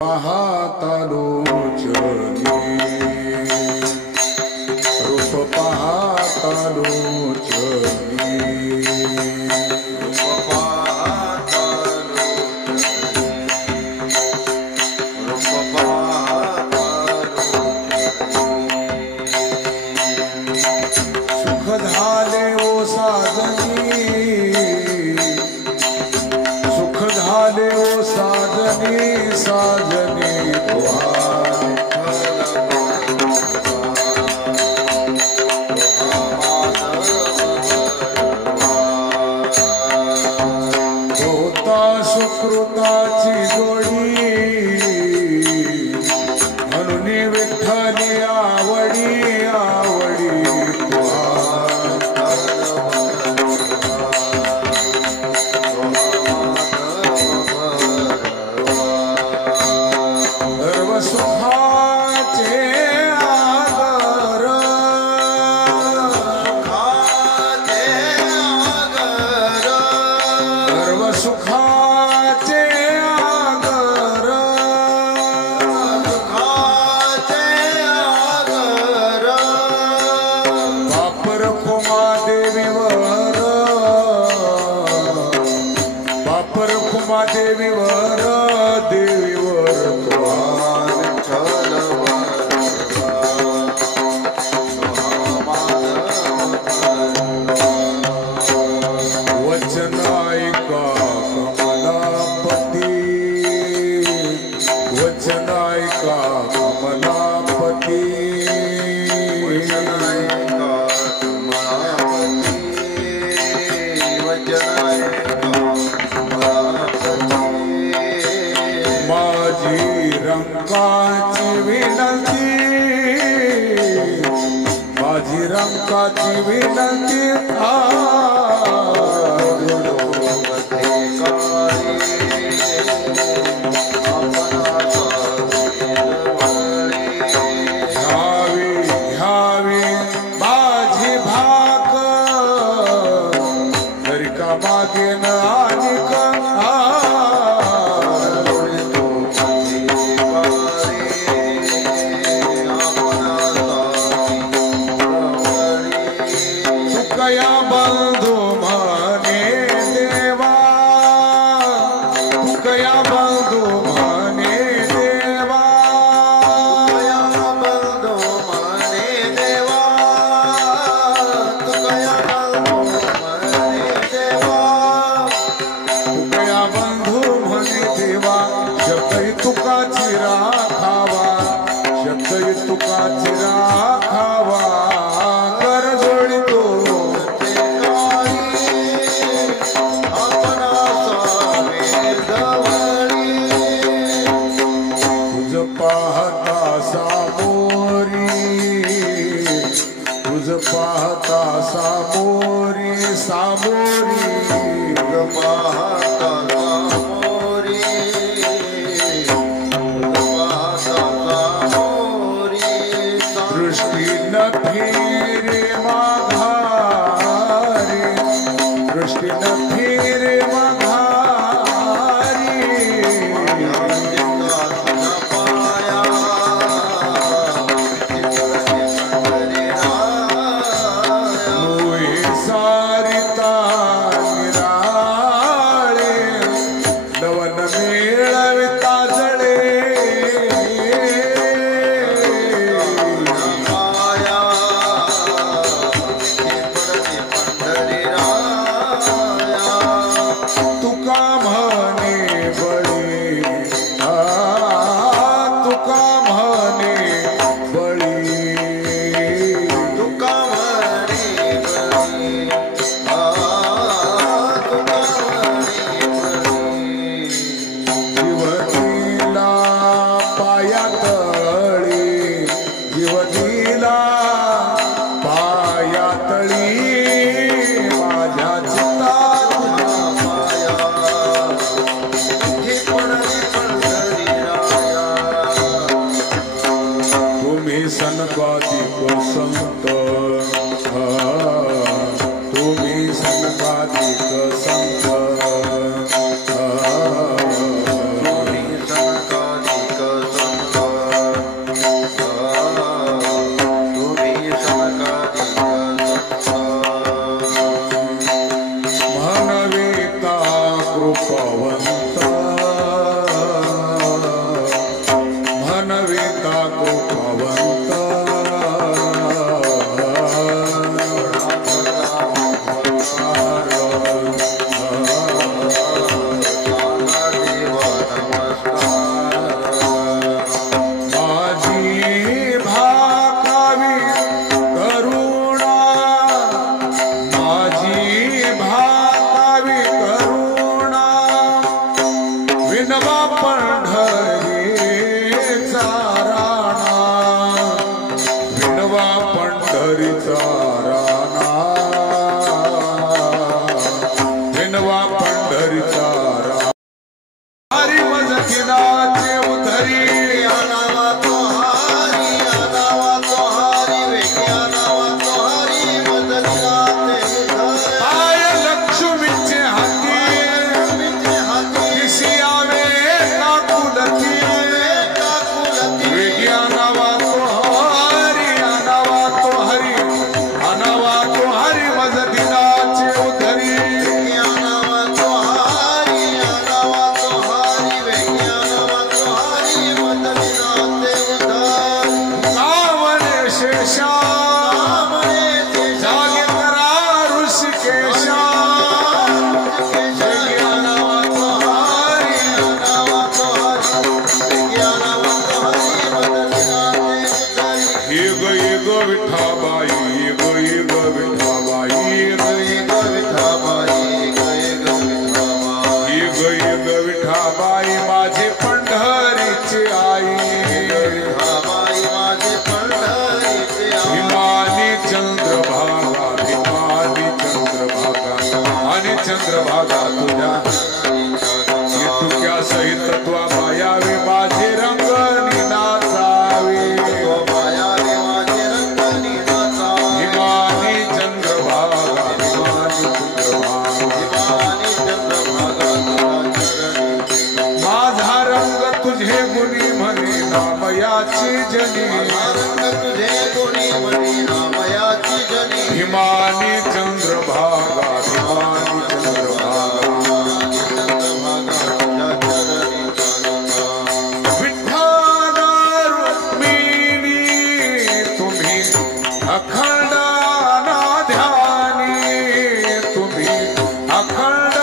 पाहतालोचनी रूप पाहतालोचनी रूप पाहतालोचनी रूप पाहतालोचनी सुख झाले ओ साजनी सुख झाले ओ साजनी साजनी होता सुकृताची जोडी म्हणून विठ्ठली आवडी आवडी सुखाचे आगर सर्व सुखाचे आगर बापर कुमा देवीवर बापर कुमा देवीवर देवीवर वचन ऐका कमलापती वचन ऐका कमलापती वचन ऐका कमलापती वचन ऐका माझी रंकाची विनंती माझी रंकाची विनंती घ्यावी माझी भाग तरी का मागेन आणिक तुकया बंधू म्हणे देवा तुकया बंधू म्हणे देवा तुकया बंधू म्हणे देवा तुकया बंधू म्हणे देवा तुकया बंधू म्हणे देवा शब्दही तुकाची राखावा शब्दही तुकाची राखावा पाहता सामोरी तुझ पाहता सामोरी सामोरी पाहता सामोरी पाहता सामोरी दृष्टी न फिरे माघारी दृष्टी न फिरे सनकादिक संत तुम्ही सनकादिक संत तुम्ही सनकादिक शेषा जागे करा ऋषिकेशा विठाबाई विठाबाई माझे पंढरीचे आई भीमानी चंद्रभागा आणि चंद्रभागा तुझ्या तुक्या सहित तत्वा मायावी माझे रंगनी नाचावे भीमानी चंद्रभागा माझा रंग तुझे गुणी म्हणे नामयाची जनी भीमानी चंद्रभागा विठ्ठल रुक्मिणी तुम्ही अखंड ध्यानी तुम्ही अखंड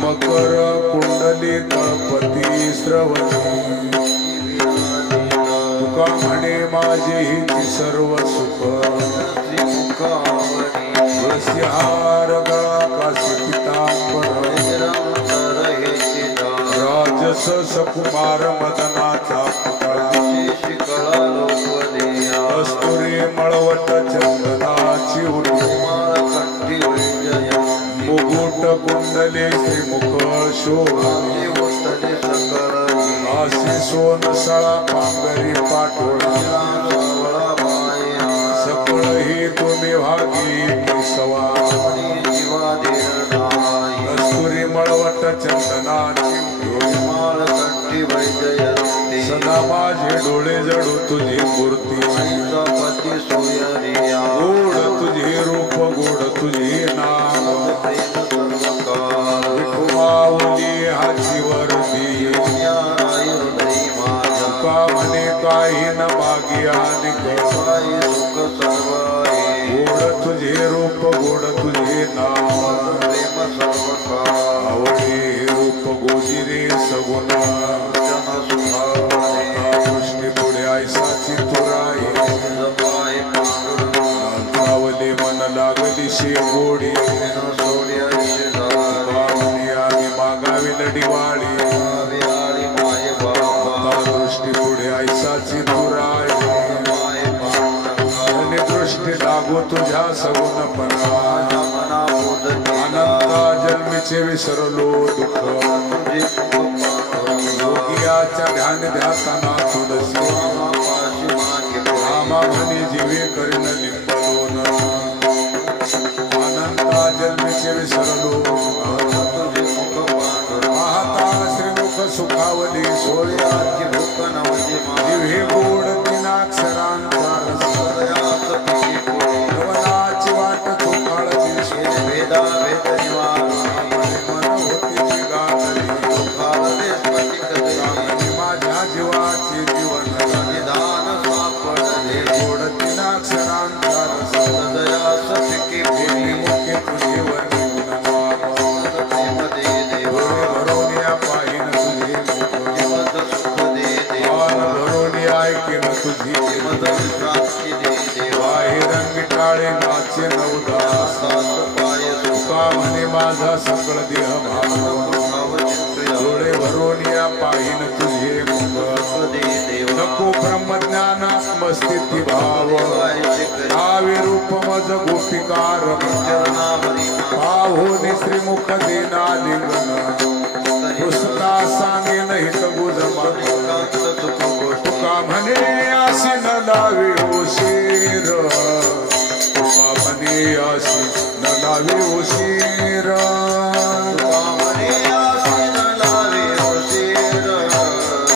मकर कुंडली तळपती श्रवणी तुका म्हणे माझी ही सर्व सुख तुळसीहार गळा काशी पितांबर राजस सकुमार मदनाचा कस्तुरी मळवट चंदनाची मुकुट कुंडले श्रीमुख शोभा आशी सोन सळा पांगरी पाटोळा सकळ ही तुम्ही भागी सवा कस्तुरी मळवट चंदनाची सदा माझे डोळे जडू तुझी मूर्ती गोड तुझे रूप गोड तुझे नाम विठुमावली हाची वर्दी तुका म्हणे काही न मागी आणि गोड तुझे रूप गोड तुझे नाम आवडे रूप गोजिरे सगुणा दृष्टी पुढे ऐसाची तुराई सावले मन लागली शे गोडी आम्ही मागावी लढीवाळी दृष्टी पुढे ऐसाची तुराई आणि दृष्टी लागू तुझ्या सगुणपणा अनंता जन्मीचे विसरलो दुःख योगिया विठ्ठलाच्या ध्यान ध्याताना तुलसी रामा म्हणे जीवे करीन लिंबलोन अनंता जन्मीचे विसरलो पाहता श्रीमुख सुखावली सोळ्याची भूक नवजी जिव्हे गोड तीनाक्षरांचा रस नवनाची वाट चोखाळती भेदा भेद मन होती गातली माझ्या जीवाचे जीवन निदान सापडले गोड तीनाक्षरांचा रस दया सफिके मुखे तुझे वर्णी टाळे नाचे नवदास तुका म्हणे माझा सकळ देह भाव डोळे भरून या पाहिन तुझे मुख नको ब्रह्मज्ञान आत्मस्थिती भाव आवे रूप मज गोपिकार पाहो श्रीमुख देना लिंग